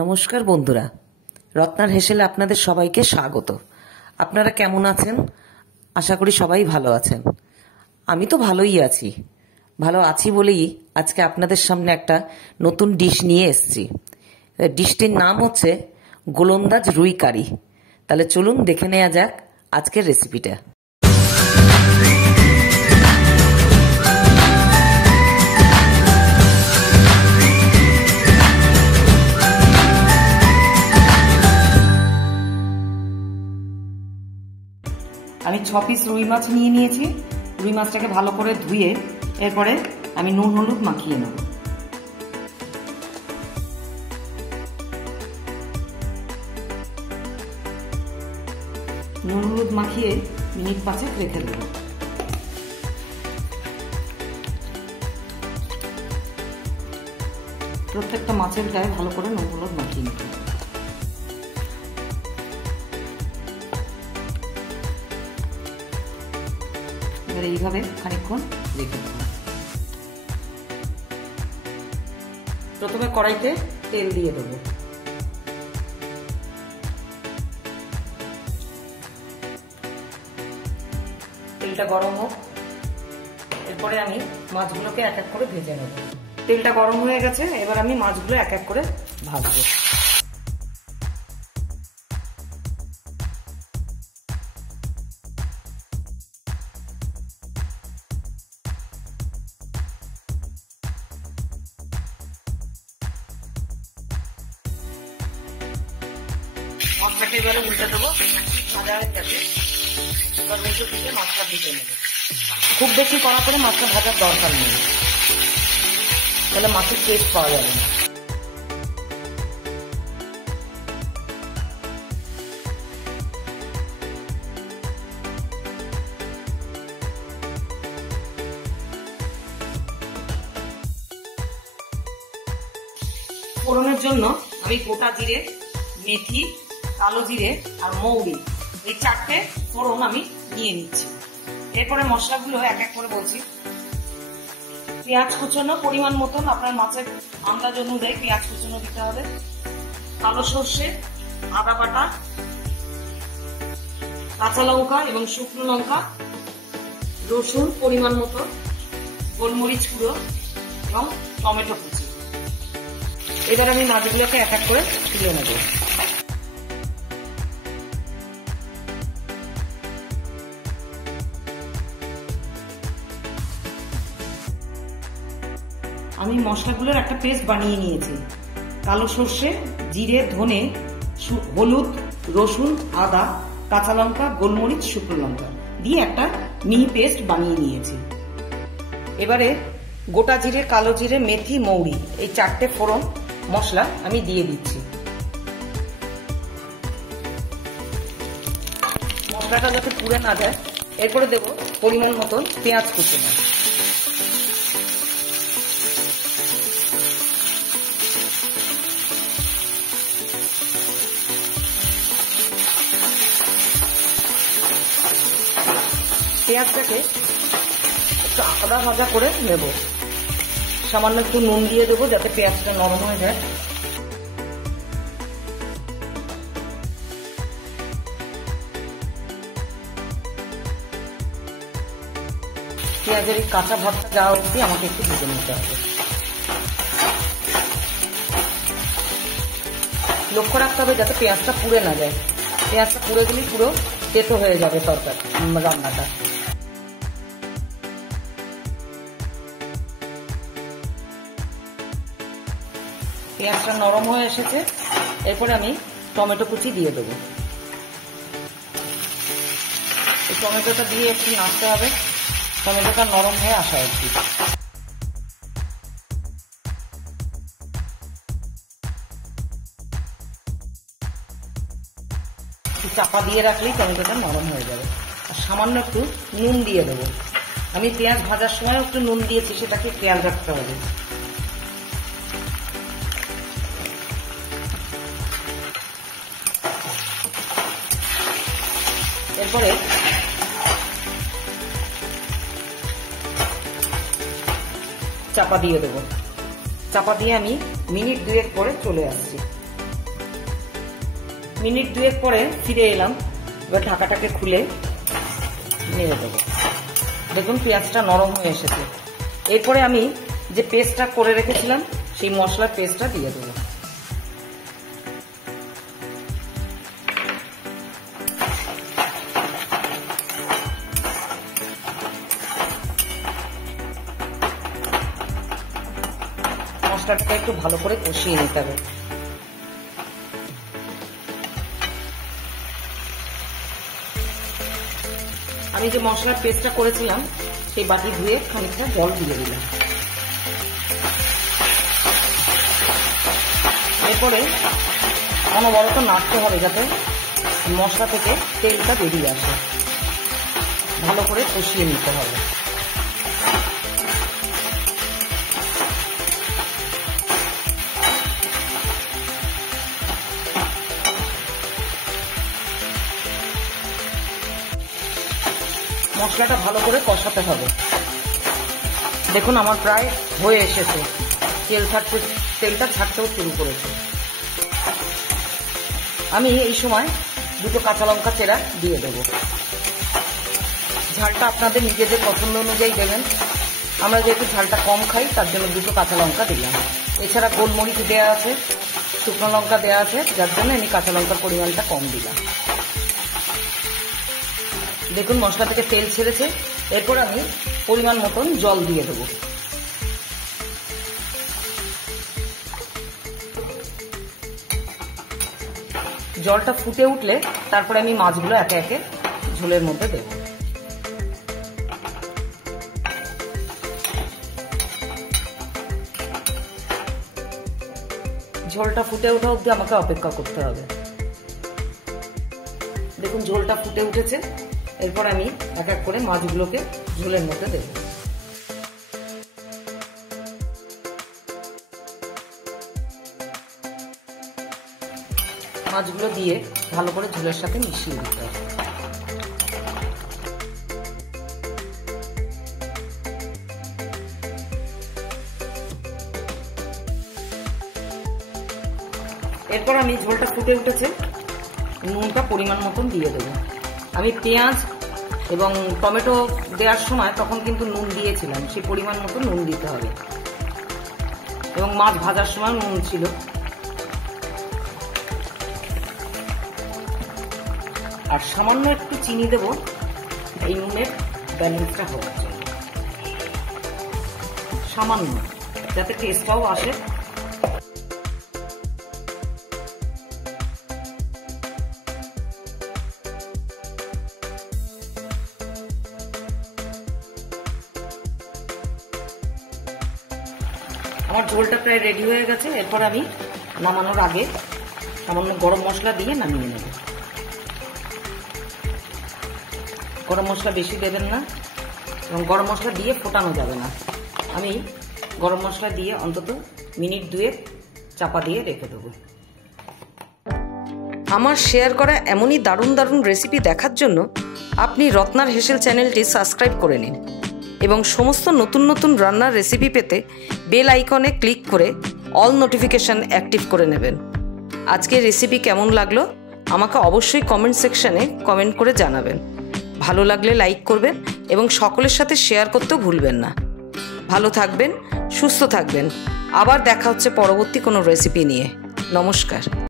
নমস্কার বন্ধুরা, রত্নার হেসেলে আপনাদের সবাইকে স্বাগত। আপনারা কেমন আছেন? আশা করি সবাই ভালো আছেন। আমি তো ভালোই আছি। ভালো আছি বলেই আজকে আপনাদের সামনে একটা নতুন ডিশ নিয়ে এসেছি। ডিশটির নাম হচ্ছে গোলন্দাজ রুই কারি। তাহলে চলুন দেখে নেওয়া যাক আজকের রেসিপিটা। আমি 6 পিস রুই মাছ নিয়ে নিয়েছি। রুই মাছটাকে ভালো করে ধুয়ে এরপরে আমি নুন হলুদ মাখিয়ে নেব। নুন হলুদ মাখিয়ে মিনিট 5 রেখে দেব। প্রত্যেকটা মাছের গায়ে ভালো করে নুন হলুদ মাখিয়ে নিতে হবে। এবার এইভাবে খানিকক্ষণ রেখে দেব। প্রথমে কড়াইতে তেল দিয়ে দেবো। তেলটা গরম হোক, এরপরে আমি মাছগুলোকে এক এক করে ভেজে নেব। তেলটা গরম হয়ে গেছে, এবার আমি মাছগুলো এক এক করে ভাজবো। মশলাটা এবারে উল্টে দেবো। ভাজা হয়ে গেছে, এবার উল্টো দিকে মশলা ভেজে নেব। খুব বেশি কড়া করে মাছটা ভাজার দরকার নেই, তাহলে মাছের টেস্ট পাওয়া যাবে না। ফোড়নের জন্য আমি গোটা জিরে, মেথি, কালো জিরে আর মৌরি এই 4টে ফোড়ন আমি নিয়ে নিচ্ছি। এরপরে মশলাগুলো এক এক করে বলছি। পেঁয়াজ কুচনো পরিমাণ মতন, আপনার মাছের আন্দাজ অনুযায়ী পেঁয়াজ কুচনো দিতে হবে। কালো সর্ষে, আদা বাটা, কাঁচা লঙ্কা এবং শুকনো লঙ্কা, রসুন পরিমাণ মতো, গোলমরিচ গুঁড়ো এবং টমেটো কুচি। এবার আমি মাছগুলোকে এক এক করে তুলে নেব। আমি মশলাগুলোর একটা পেস্ট বানিয়ে নিয়েছি। কালো সর্ষে, জিরে, ধনে, হলুদ, রসুন, আদা, কাঁচা লঙ্কা, গোলমরিচ, শুকনো লঙ্কা দিয়ে একটা মিহি পেস্ট বানিয়ে নিয়েছি। এবারে গোটা জিরে, কালো জিরে, মেথি, মৌরি এই 4টে ফোড়ন মশলা আমি দিয়ে দিচ্ছি। মশলাটা যাতে পুড়ে না যায়, এরপরে দেব পরিমাণ মতন পেঁয়াজ কুচি। পেঁয়াজটাকে একটু আদা ভাজা করে নেব। সামান্য একটু নুন দিয়ে দেবো যাতে পেঁয়াজটা নরম হয়ে যায়। পেঁয়াজের এই কাঁচা ভাবটা যাওয়া অবধি আমাকে একটু ভেজে নিতে হবে। লক্ষ্য রাখতে হবে যাতে পেঁয়াজটা পুড়ে না যায়। পেঁয়াজটা পুড়ে গেলেই পুরো তেতো হয়ে যাবে তরকারি, রান্নাটা। পেঁয়াজটা নরম হয়ে এসেছে, এরপরে আমি টমেটো কুচি দিয়ে দেবো। এই টমেটোটা দিয়ে একটু নাড়তে হবে, টমেটোটা নরম হয়ে আসা অবধি। চাপা দিয়ে রাখলেই টমেটোটা নরম হয়ে যাবে। আর সামান্য একটু নুন দিয়ে দেবো। আমি পেঁয়াজ ভাজার সময় একটু নুন দিয়েছি, সেটাকে খেয়াল রাখতে হবে। এরপরে চাপা দিয়ে দেবো। চাপা দিয়ে আমি মিনিট 2 পরে চলে আসছি। মিনিট 2 পরে ফিরে এলাম। এবার ঢাকাটাকে খুলে নেড়ে দেবো। দেখুন পেঁয়াজটা নরম হয়ে এসেছে। এরপরে আমি যে পেস্টটা করে রেখেছিলাম সেই মশলার পেস্টটা দিয়ে দেবো। মশলাটা একটু ভালো করে কষিয়ে নিতে হবে। আমি যে মশলার পেস্টটা করেছিলাম সেই বাটি ধুয়ে খানিকটা জল দিয়ে দিলাম। এরপরে অনবরত নাড়তে হবে যাতে মশলা থেকে তেলটা বেরিয়ে আসে। ভালো করে কষিয়ে নিতে হবে। মশলাটা ভালো করে কষাতে হবে। দেখুন আমার প্রায় হয়ে এসেছে, তেলটা ছাড়তেও শুরু করেছে। আমি এই সময় 2 কাঁচা লঙ্কা চেরা দিয়ে দেব। ঝালটা আপনাদের নিজেদের পছন্দ অনুযায়ী দেবেন। আমরা যেহেতু ঝালটা কম খাই তার জন্য 2 কাঁচা লঙ্কা দিলাম। এছাড়া গোলমরিচ দেওয়া আছে, শুকনো লঙ্কা দেওয়া আছে, যার জন্য আমি কাঁচা লঙ্কার পরিমাণটা কম দিলাম। দেখুন মশলা থেকে তেল ছেড়েছে। এরপর আমি পরিমাণ মতন জল দিয়ে দেবো। জলটা ফুটে উঠলে তারপরে আমি মাছগুলো একে একে ঝোলের মধ্যে দেব। ঝোলটা ফুটে ওঠা অবধি আমাকে অপেক্ষা করতে হবে। দেখুন ঝোলটা ফুটে উঠেছে। এরপর আমি এক এক করে মাছগুলোকে ঝোলের মধ্যে দেব। মাছগুলো দিয়ে ভালো করে ঝোলের সাথে মিশিয়ে দিতে হবে। এরপর আমি ঝোলটা ফুটে উঠেছে, নুনটা পরিমাণ মতন দিয়ে দেবো। আমি পেঁয়াজ এবং টমেটো দেওয়ার সময় তখন কিন্তু নুন দিয়েছিলাম, সেই পরিমাণ মতো নুন দিতে হবে। এবং মাছ ভাজার সময় নুন ছিল। আর সামান্য একটু চিনি দেব এই নুনের ব্যালেন্সটা হওয়ার জন্য, সামান্য, যাতে টেস্টটাও আসে। আমার ঝোলটা প্রায় রেডি হয়ে গেছে। এরপর আমি নামানোর আগে সামান্য গরম মশলা দিয়ে নামিয়ে নেব। গরম মশলা বেশি দেবেন না এবং গরম মশলা দিয়ে ফোটানো যাবে না। আমি গরম মশলা দিয়ে অন্তত মিনিট 2 চাপা দিয়ে রেখে দেবো। আমার শেয়ার করা এমনই দারুণ দারুণ রেসিপি দেখার জন্য আপনি রত্নার হেসেল চ্যানেলটি সাবস্ক্রাইব করে নিন এবং সমস্ত নতুন নতুন রান্নার রেসিপি পেতে বেল আইকনে ক্লিক করে অল নোটিফিকেশান অ্যাক্টিভ করে নেবেন। আজকের রেসিপি কেমন লাগলো আমাকে অবশ্যই কমেন্ট সেকশানে কমেন্ট করে জানাবেন। ভালো লাগলে লাইক করবেন এবং সকলের সাথে শেয়ার করতেও ভুলবেন না। ভালো থাকবেন, সুস্থ থাকবেন। আবার দেখা হচ্ছে পরবর্তী কোনো রেসিপি নিয়ে। নমস্কার।